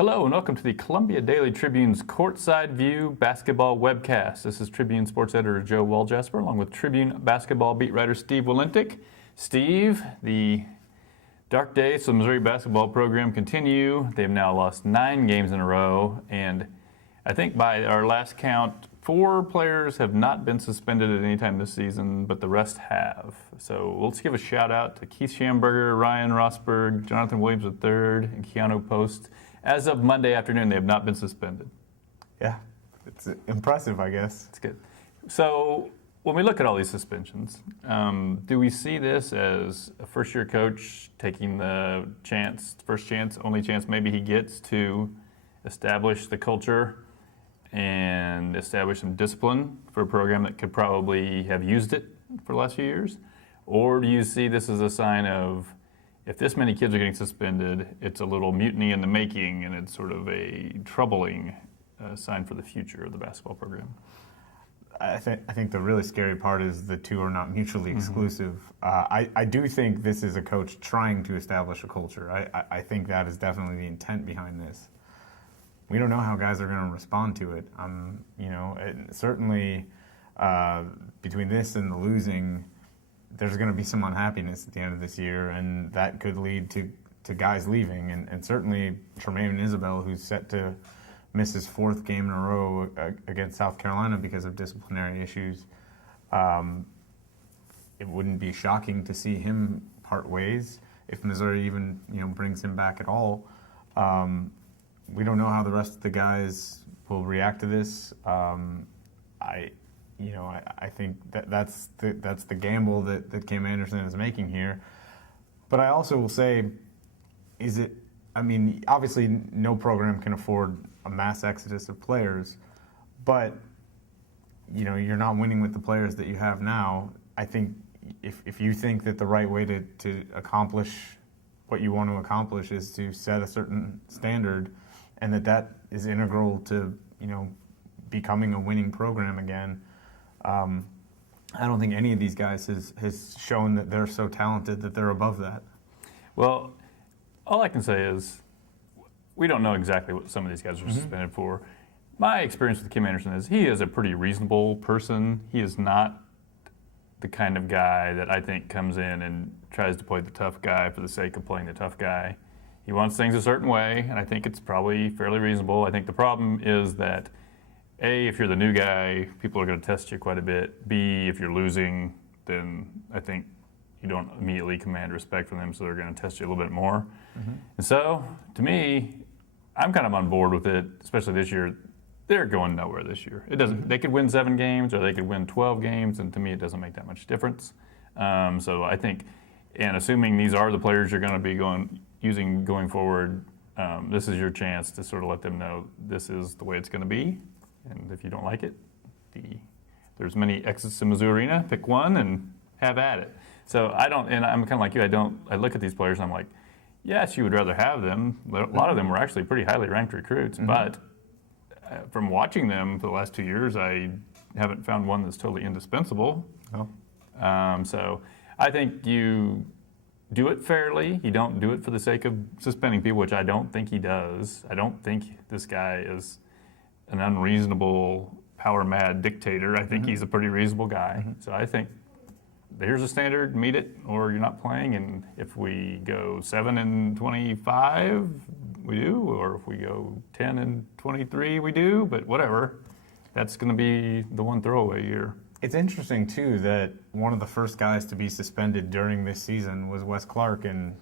Hello and welcome to the Columbia Daily Tribune's Courtside View basketball webcast. This is Tribune sports editor Joe Waljasper along with Tribune basketball beat writer Steve Walentic. Steve, the dark days of the Missouri basketball program continue. They've now lost 9 games in a row, and I think by our last count, 4 players have not been suspended at any time this season, but the rest have. So let's give a shout out to Keith Schamberger, Ryan Rosberg, Jonathan Williams III, and Keanu Post. As of Monday afternoon, they have not been suspended. Yeah, it's impressive, I guess. It's good. So when we look at all these suspensions, do we see this as a first-year coach taking the first chance, only chance maybe he gets to establish the culture and establish some discipline for a program that could probably have used it for the last few years? Or do you see this as a sign of, if this many kids are getting suspended, it's a little mutiny in the making, and it's sort of a troubling sign for the future of the basketball program? I think the really scary part is the two are not mutually exclusive. I do think this is a coach trying to establish a culture. I think that is definitely the intent behind this. We don't know how guys are going to respond to it. Certainly between this and the losing, there's going to be some unhappiness at the end of this year, and that could lead to guys leaving. And certainly Tremaine and Isabel, who's set to miss his 4th game in a row against South Carolina because of disciplinary issues, it wouldn't be shocking to see him part ways if Missouri even brings him back at all. We don't know how the rest of the guys will react to this. I think that's the gamble that Kim Anderson is making here. But I also will say, obviously no program can afford a mass exodus of players, but you're not winning with the players that you have now. I think if you think that the right way to accomplish what you want to accomplish is to set a certain standard, and that is integral to becoming a winning program again, I don't think any of these guys has shown that they're so talented that they're above that. Well, all I can say is we don't know exactly what some of these guys are suspended for. My experience with Kim Anderson is he is a pretty reasonable person. He is not the kind of guy that I think comes in and tries to play the tough guy for the sake of playing the tough guy. He wants things a certain way, and I think it's probably fairly reasonable. I think the problem is that A, if you're the new guy, people are going to test you quite a bit. B, if you're losing, then I think you don't immediately command respect from them, so they're going to test you a little bit more. And so, to me, I'm kind of on board with it, especially this year. They're going nowhere this year. It doesn't. They could win 7 games, or they could win 12 games, and to me, it doesn't make that much difference. So I think, and assuming these are the players you're going to be using going forward, this is your chance to sort of let them know this is the way it's going to be. And if you don't like it, there's many exits to Mizzou Arena. Pick one and have at it. So and I'm kind of like you. I look at these players and I'm like, yes, you would rather have them. A lot of them were actually pretty highly ranked recruits. But from watching them for the last 2 years, I haven't found one that's totally indispensable. So I think you do it fairly. You don't do it for the sake of suspending people, which I don't think he does. I don't think this guy is an unreasonable, power-mad dictator. I think he's a pretty reasonable guy. So I think here's a standard, meet it, or you're not playing. And if we go 7-25, we do. Or if we go 10-23, we do. But whatever, that's going to be the one throwaway year. It's interesting, too, that one of the first guys to be suspended during this season was Wes Clark, and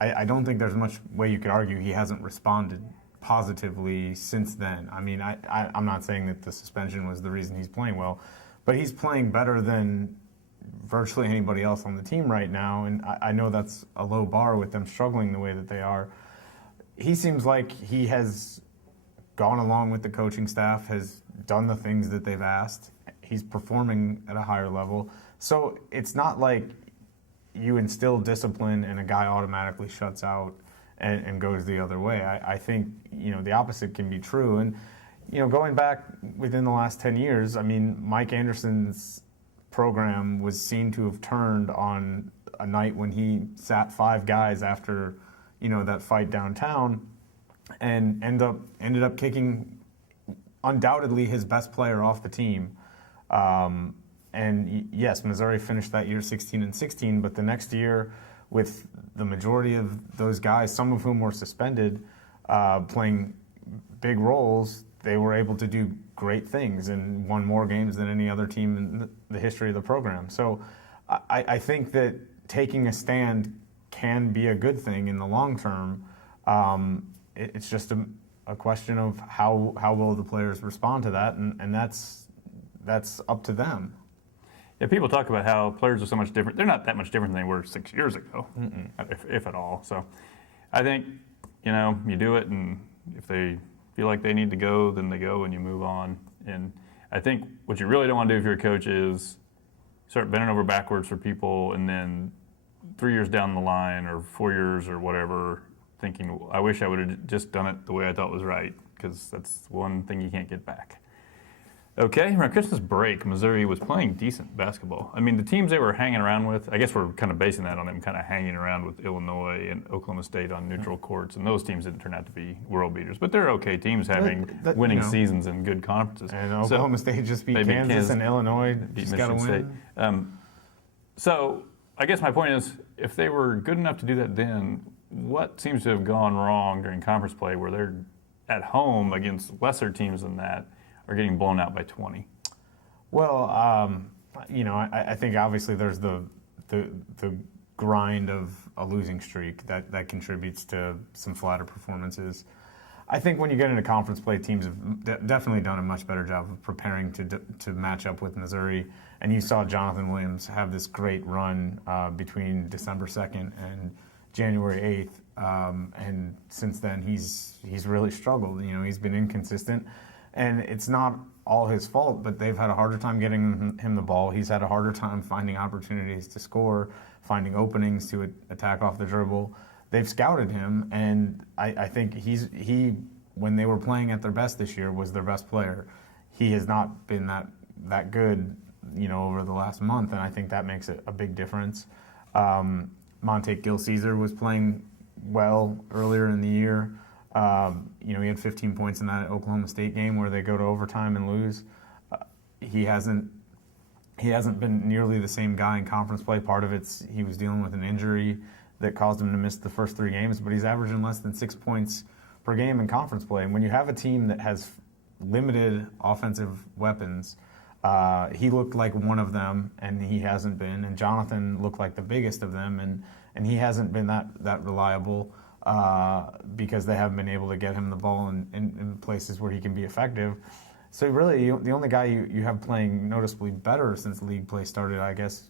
I don't think there's much way you could argue he hasn't responded positively since then. I mean, I'm not saying that the suspension was the reason he's playing well, but he's playing better than virtually anybody else on the team right now, and I know that's a low bar with them struggling the way that they are. He seems like he has gone along with the coaching staff, has done the things that they've asked. He's performing at a higher level. So it's not like you instill discipline and a guy automatically shuts out and goes the other way. I think the opposite can be true. And going back within the last 10 years, I mean, Mike Anderson's program was seen to have turned on a night when he sat 5 guys after that fight downtown, and ended up kicking undoubtedly his best player off the team. And yes, Missouri finished that year 16-16, but the next year, with the majority of those guys, some of whom were suspended, playing big roles, they were able to do great things and won more games than any other team in the history of the program. So I think that taking a stand can be a good thing in the long term. It's just a question of how will the players respond to that, and that's up to them. Yeah, people talk about how players are so much different. They're not that much different than they were 6 years ago, if at all. So I think, you do it, and if they feel like they need to go, then they go and you move on. And I think what you really don't want to do if you're a coach is start bending over backwards for people and then 3 years down the line or 4 years or whatever thinking, I wish I would have just done it the way I thought was right, because that's one thing you can't get back. Okay, around Christmas break, Missouri was playing decent basketball. I mean, the teams they were hanging around with, I guess we're kind of basing that on them kind of hanging around with Illinois and Oklahoma State on neutral courts, and those teams didn't turn out to be world beaters. But they're okay teams having winning seasons and good conferences. And Oklahoma State just beat Kansas, and Illinois just got to win. So I guess my point is, if they were good enough to do that then, what seems to have gone wrong during conference play where they're at home against lesser teams than that are getting blown out by 20? Well, I think obviously there's the grind of a losing streak that contributes to some flatter performances. I think when you get into conference play, teams have definitely done a much better job of preparing to match up with Missouri. And you saw Jonathan Williams have this great run between December 2nd and January 8th. And since then, he's really struggled. He's been inconsistent. And it's not all his fault, but they've had a harder time getting him the ball. He's had a harder time finding opportunities to score, finding openings to attack off the dribble. They've scouted him, and I think he when they were playing at their best this year, was their best player. He has not been that good, over the last month, and I think that makes a big difference. Monte Gil-Caesar was playing well earlier in the year. He had 15 points in that Oklahoma State game where they go to overtime and lose. He hasn't been nearly the same guy in conference play. Part of it's he was dealing with an injury that caused him to miss the first 3 games, but he's averaging less than 6 points per game in conference play. And when you have a team that has limited offensive weapons, he looked like one of them, and he hasn't been. And Jonathan looked like the biggest of them, and he hasn't been that reliable. Because they haven't been able to get him the ball in places where he can be effective. So really, the only guy you have playing noticeably better since league play started, I guess,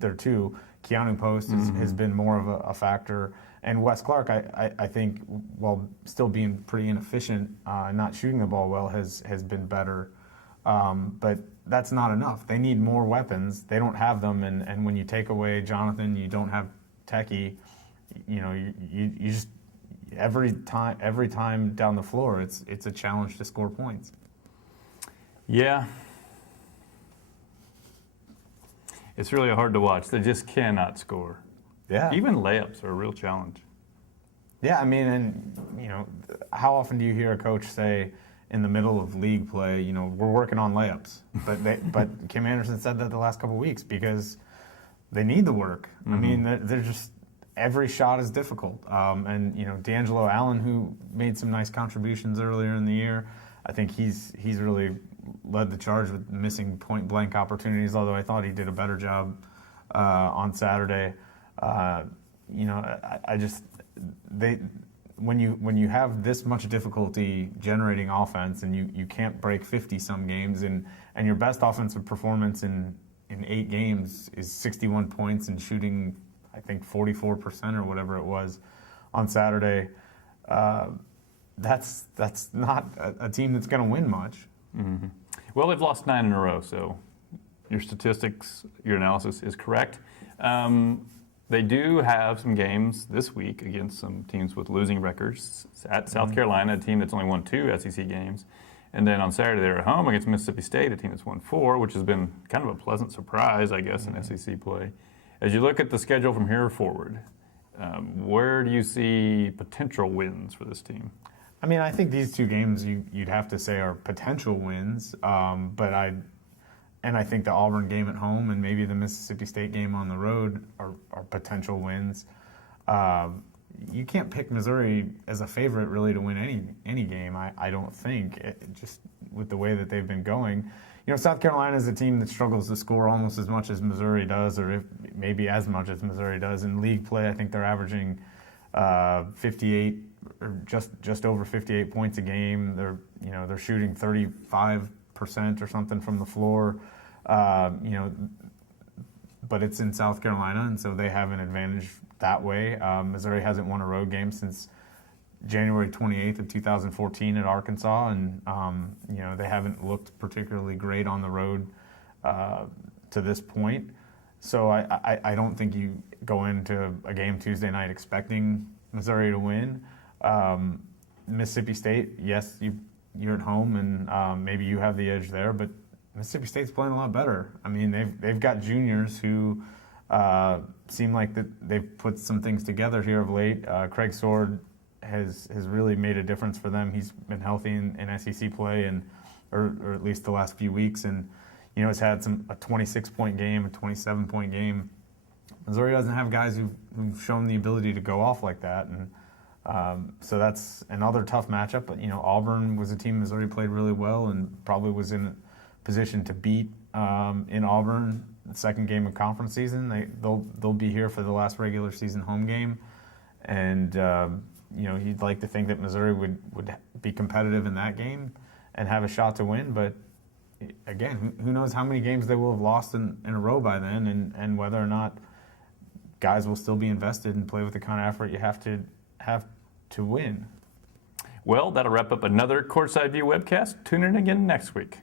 there are two. Keanu Post has been more of a factor. And Wes Clark, I think, while still being pretty inefficient and not shooting the ball well, has been better. But that's not enough. They need more weapons. They don't have them. And when you take away Jonathan, you don't have Techie. You just every time down the floor, it's a challenge to score points. Yeah, it's really hard to watch. They just cannot score. Yeah, even layups are a real challenge. Yeah, I mean, and how often do you hear a coach say in the middle of league play, we're working on layups? But Kim Anderson said that the last couple of weeks because they need the work. I mean, they're just. Every shot is difficult. And D'Angelo Allen, who made some nice contributions earlier in the year, I think he's really led the charge with missing point-blank opportunities, although I thought he did a better job on Saturday. When you have this much difficulty generating offense and you can't break 50 some games, and your best offensive performance in 8 games is 61 points and shooting, I think 44% or whatever it was on Saturday. That's not a team that's going to win much. Mm-hmm. Well, they've lost 9 in a row, so your statistics, your analysis is correct. They do have some games this week against some teams with losing records. At South Carolina, a team that's only won 2 SEC games. And then on Saturday, they're at home against Mississippi State, a team that's won 4, which has been kind of a pleasant surprise, I guess, in SEC play. As you look at the schedule from here forward, where do you see potential wins for this team? I mean, I think these two games you'd have to say are potential wins, and I think the Auburn game at home and maybe the Mississippi State game on the road are potential wins. You can't pick Missouri as a favorite really to win any game. I don't think just with the way that they've been going. South Carolina is a team that struggles to score almost as much as Missouri does, or maybe as much as Missouri does in league play. I think they're averaging 58 or just over 58 points a game. They're shooting 35% or something from the floor. But it's in South Carolina, and so they have an advantage that way. Missouri hasn't won a road game since January 28th of 2014 at Arkansas, and they haven't looked particularly great on the road to this point. So I don't think you go into a game Tuesday night expecting Missouri to win. Mississippi State, yes, you're at home, and maybe you have the edge there, but Mississippi State's playing a lot better. I mean, they've got juniors who seem like that they've put some things together here of late. Craig Sword has really made a difference for them. He's been healthy in SEC play, or at least the last few weeks, and has had a 26-point game, a 27-point game. Missouri doesn't have guys who've shown the ability to go off like that, and so that's another tough matchup. But Auburn was a team Missouri played really well and probably was in position to beat in Auburn the second game of conference season. They'll be here for the last regular season home game, and you'd like to think that Missouri would be competitive in that game and have a shot to win. But again, who knows how many games they will have lost in a row by then, and whether or not guys will still be invested and play with the kind of effort you have to win. Well, that'll wrap up another Courtside View webcast. Tune in again next week.